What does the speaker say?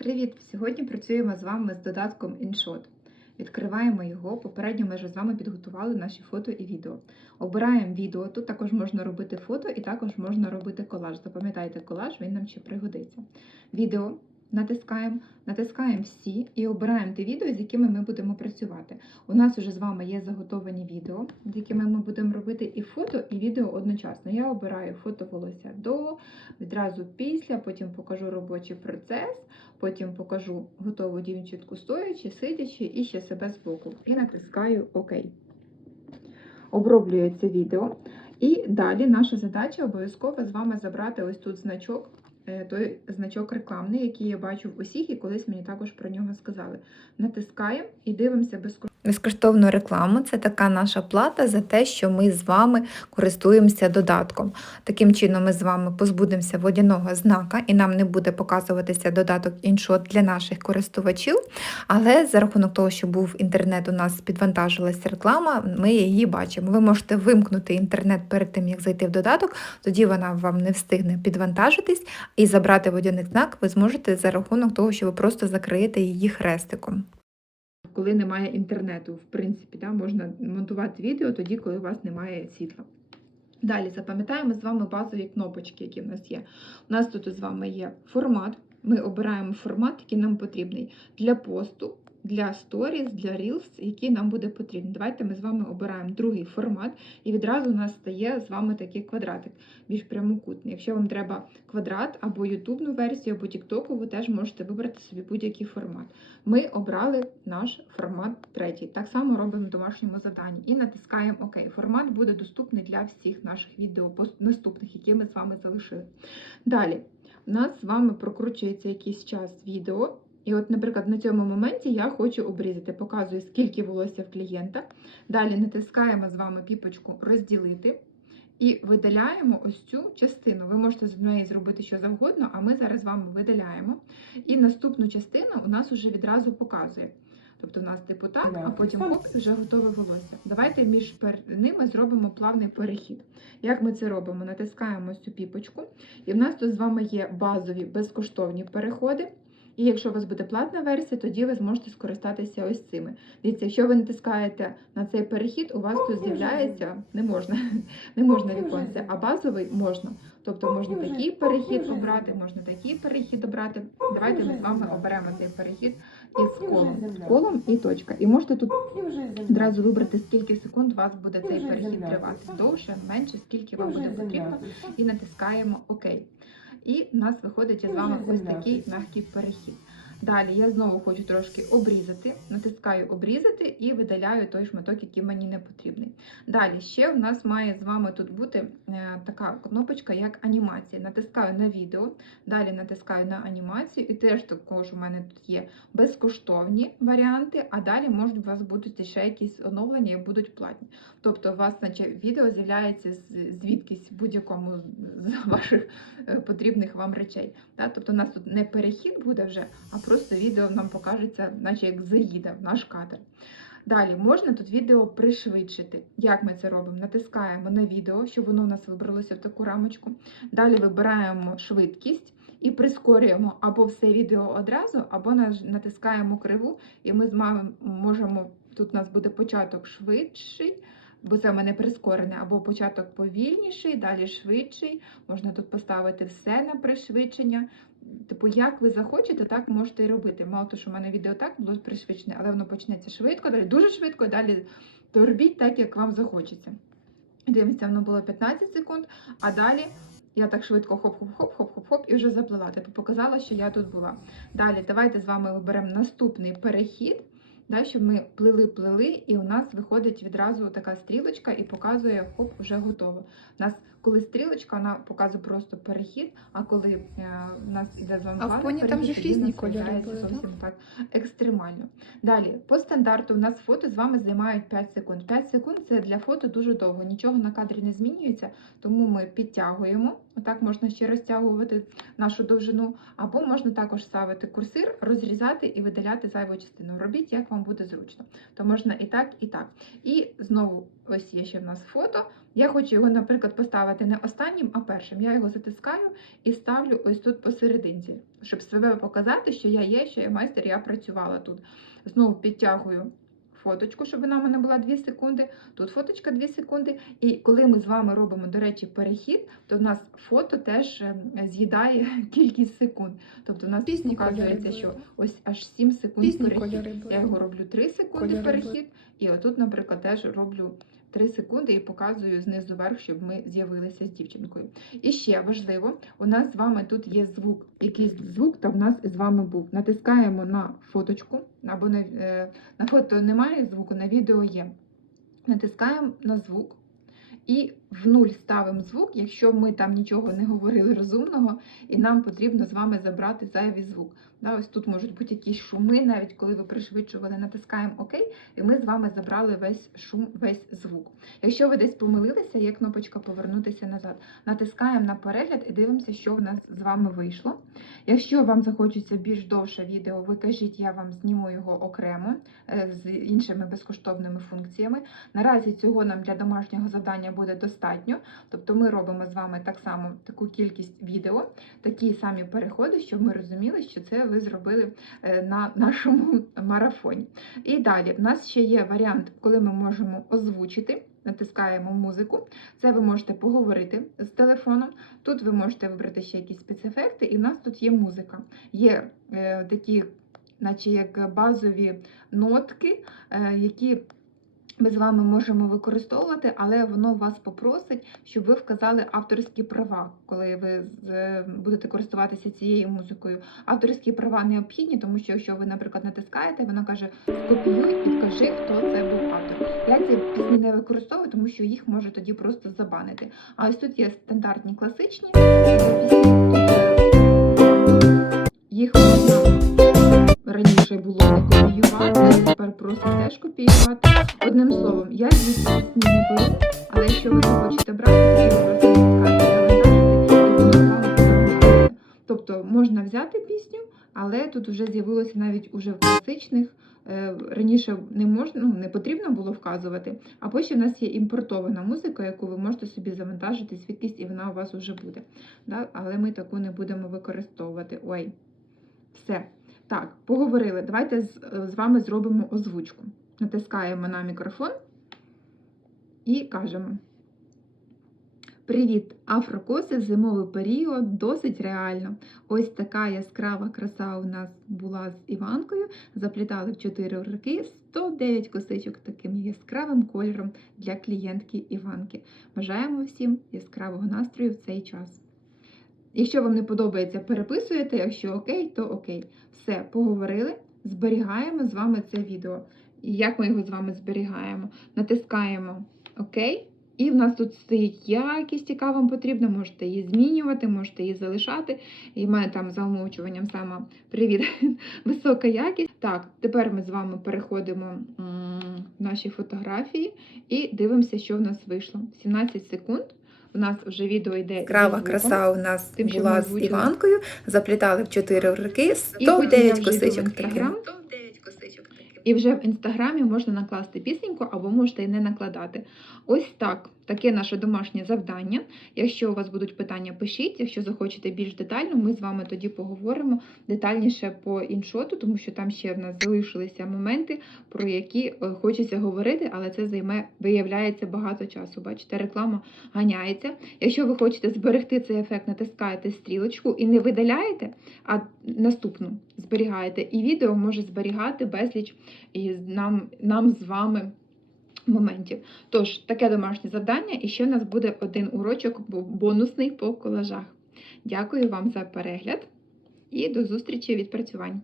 Привіт! Сьогодні працюємо з вами з додатком InShot. Відкриваємо його. Попередньо ми вже з вами підготували наші фото і відео. Обираємо відео. Тут також можна робити фото і також можна робити колаж. Запам'ятайте колаж, він нам ще пригодиться. Відео натискаємо, натискаємо всі і обираємо ті відео, з якими ми будемо працювати. У нас вже з вами є заготовані відео, з якими ми будемо робити і фото, і відео одночасно. Я обираю фото волосся до, відразу після, потім покажу робочий процес. Потім покажу готову дівчинку стоячи, сидячи і ще себе збоку. І натискаю ОК. Оброблюю це відео. І далі наша задача обов'язково з вами забрати ось тут значок, той значок рекламний, який я бачу в усіх, і колись мені також про нього сказали. Натискаємо і дивимося безкоштовно. Безкоштовну рекламу це така наша плата за те, що ми з вами користуємося додатком. Таким чином, ми з вами позбудемося водяного знака, і нам не буде показуватися додаток іншот для наших користувачів. Але за рахунок того, що був інтернет, у нас підвантажилася реклама, ми її бачимо. Ви можете вимкнути інтернет перед тим, як зайти в додаток, тоді вона вам не встигне підвантажитись і забрати водяний знак ви зможете за рахунок того, що ви просто закриєте її хрестиком. Коли немає інтернету, в принципі, да, можна монтувати відео тоді, коли у вас немає світла. Далі запам'ятаємо з вами базові кнопочки, які в нас є. У нас тут з вами є формат. Ми обираємо формат, який нам потрібний для посту, для сторіс, для Reels, який нам буде потрібен. Давайте ми з вами обираємо другий формат, і відразу у нас стає з вами такий квадратик, більш прямокутний. Якщо вам треба квадрат або ютубну версію, або тіктоку, ви теж можете вибрати собі будь-який формат. Ми обрали наш формат третій. Так само робимо в домашньому завданні і натискаємо ОК. Формат буде доступний для всіх наших відео наступних, які ми з вами залишили. Далі, у нас з вами прокручується якийсь час відео. І от, наприклад, на цьому моменті я хочу обрізати, показую, скільки волосся в клієнта. Далі натискаємо з вами піпочку розділити і видаляємо ось цю частину. Ви можете з неї зробити що завгодно, а ми зараз з вами видаляємо. І наступну частину у нас вже відразу показує. Тобто у нас типу так, а потім хоп, вже готове волосся. Давайте між ними зробимо плавний перехід. Як ми це робимо? Натискаємо цю піпочку, і в нас тут з вами є базові безкоштовні переходи. І якщо у вас буде платна версія, тоді ви зможете скористатися ось цими. Дивіться, якщо ви натискаєте на цей перехід, у вас тут з'являється не можна, не можна віконце, а базовий можна. Тобто можна такий перехід обрати, можна такий перехід обрати. Давайте ми з вами оберемо цей перехід із колом. Колом і точка. І можете тут одразу вибрати, скільки секунд у вас буде цей перехід тривати. Довше, менше, скільки вам буде потрібно, і натискаємо ОК. І в нас виходить із вами ось такий мягкий перехід. Далі я знову хочу трошки обрізати, натискаю обрізати і видаляю той шматок, який мені не потрібний. Далі ще в нас має з вами тут бути е, така кнопочка, як анімація. Натискаю на відео, далі натискаю на анімацію, і теж також у мене тут є безкоштовні варіанти, а далі можуть у вас бути ще якісь оновлення і будуть платні. Тобто у вас наче відео з'являється звідкись будь-якому з ваших е, потрібних вам речей. Тобто у нас тут не перехід буде вже, а просто відео нам покажеться, наче як заїде в наш кадр. Далі можна тут відео пришвидшити. Як ми це робимо? Натискаємо на відео, щоб воно у нас вибралося в таку рамочку. Далі вибираємо швидкість і прискорюємо або все відео одразу, або натискаємо криву, і ми з вами можемо. Тут у нас буде початок швидший, бо це в мене прискорене, або початок повільніший, далі швидший. Можна тут поставити все на пришвидшення. Типу, як ви захочете, так можете і робити. Мало того, що в мене відео так було пришвидшене, але воно почнеться швидко, далі дуже швидко, далі то робіть так, як вам захочеться. Дивимося, воно було 15 секунд, а далі я так швидко хоп-хоп-хоп-хоп-хоп-хоп і вже заплила. Типу показала, що я тут була. Далі давайте з вами виберемо наступний перехід да, щоб ми плили-плили, і у нас виходить відразу така стрілочка і показує, хоп, вже готово. У нас, коли стрілочка, вона показує просто перехід, а коли е, у нас іде з вами А в поні там же різні кольори були, зовсім так екстремально. Далі, по стандарту, у нас фото з вами займають 5 секунд. 5 секунд це для фото дуже довго, нічого на кадрі не змінюється, тому ми підтягуємо. Отак можна ще розтягувати нашу довжину, або можна також ставити курсир, розрізати і видаляти зайву частину. Робіть, як вам буде зручно. То можна і так, і так. І знову, ось є ще в нас фото. Я хочу його, наприклад, поставити не останнім, а першим. Я його затискаю і ставлю ось тут посерединці, щоб себе показати, що я є, що я майстер, я працювала тут. Знову підтягую фоточку, щоб вона в мене була 2 секунди. Тут фоточка 2 секунди. І коли ми з вами робимо, до речі, перехід, то в нас фото теж е, з'їдає кількість секунд. Тобто в нас Пізні показується, що ось аж 7 секунд Пізні перехід. Я його роблю 3 секунди Кольори перехід, і отут, наприклад, теж роблю 3 секунди і показую знизу вверх, щоб ми з'явилися з дівчинкою. І ще важливо, у нас з вами тут є звук. Якийсь звук там в нас з вами був. Натискаємо на фоточку, або на, е, на фото немає звуку, на відео є. Натискаємо на звук. І в нуль ставимо звук, якщо ми там нічого не говорили розумного, і нам потрібно з вами забрати зайвий звук. Да, ось тут можуть бути якісь шуми, навіть коли ви пришвидшували, натискаємо ОК, і ми з вами забрали весь шум, весь звук. Якщо ви десь помилилися, є кнопочка повернутися назад. Натискаємо на перегляд і дивимося, що в нас з вами вийшло. Якщо вам захочеться більш довше відео, ви кажіть, я вам зніму його окремо е, з іншими безкоштовними функціями. Наразі цього нам для домашнього завдання буде достатньо. Тобто ми робимо з вами так само таку кількість відео, такі самі переходи, щоб ми розуміли, що це ви зробили е, на нашому марафоні. І далі в нас ще є варіант, коли ми можемо озвучити. Натискаємо музику. Це ви можете поговорити з телефоном. Тут ви можете вибрати ще якісь спецефекти, і в нас тут є музика. Є е, такі, наче як базові нотки, е, які ми з вами можемо використовувати, але воно вас попросить, щоб ви вказали авторські права, коли ви з- будете користуватися цією музикою. Авторські права необхідні, тому що якщо ви, наприклад, натискаєте, вона каже скопіюй і вкажи, хто це був автор. Я ці пісні не використовую, тому що їх може тоді просто забанити. А ось тут є стандартні класичні е, пісні. Але тут вже з'явилося навіть уже в класичних. е, Раніше не можна, ну не потрібно було вказувати. А потім у нас є імпортована музика, яку ви можете собі завантажити звідкись, і вона у вас вже буде. Да? Але ми таку не будемо використовувати. Ой, все. Так, поговорили. Давайте з, з вами зробимо озвучку. Натискаємо на мікрофон і кажемо. Привіт! Афрокоси в зимовий період досить реально. Ось така яскрава краса у нас була з Іванкою. Заплітали в 4 роки 109 косичок таким яскравим кольором для клієнтки Іванки. Бажаємо всім яскравого настрою в цей час. Якщо вам не подобається, переписуєте, якщо окей, то окей. Все, поговорили. Зберігаємо з вами це відео. Як ми його з вами зберігаємо? Натискаємо ОК. І в нас тут стоїть якість, яка вам потрібна. Можете її змінювати, можете її залишати. І в мене там за умовчуванням саме привіт, висока якість. Так, тепер ми з вами переходимо в наші фотографії і дивимося, що в нас вийшло. 17 секунд. У нас вже відео йде. звуком. краса у нас Тим, була з. Іванкою. Заплітали в 4 роки І 109 вже йду в косичок. І вже в інстаграмі можна накласти пісеньку або можете і не накладати. Ось так. Таке наше домашнє завдання. Якщо у вас будуть питання, пишіть. Якщо захочете більш детально, ми з вами тоді поговоримо детальніше по іншоту, тому що там ще в нас залишилися моменти, про які е, хочеться говорити, але це займе, виявляється, багато часу. Бачите, реклама ганяється. Якщо ви хочете зберегти цей ефект, натискаєте стрілочку і не видаляєте, а наступну зберігаєте. І відео може зберігати безліч і нам, нам з вами моментів. Тож, таке домашнє завдання, і ще в нас буде один урочок бо- бонусний по колажах. Дякую вам за перегляд і до зустрічі відпрацювань.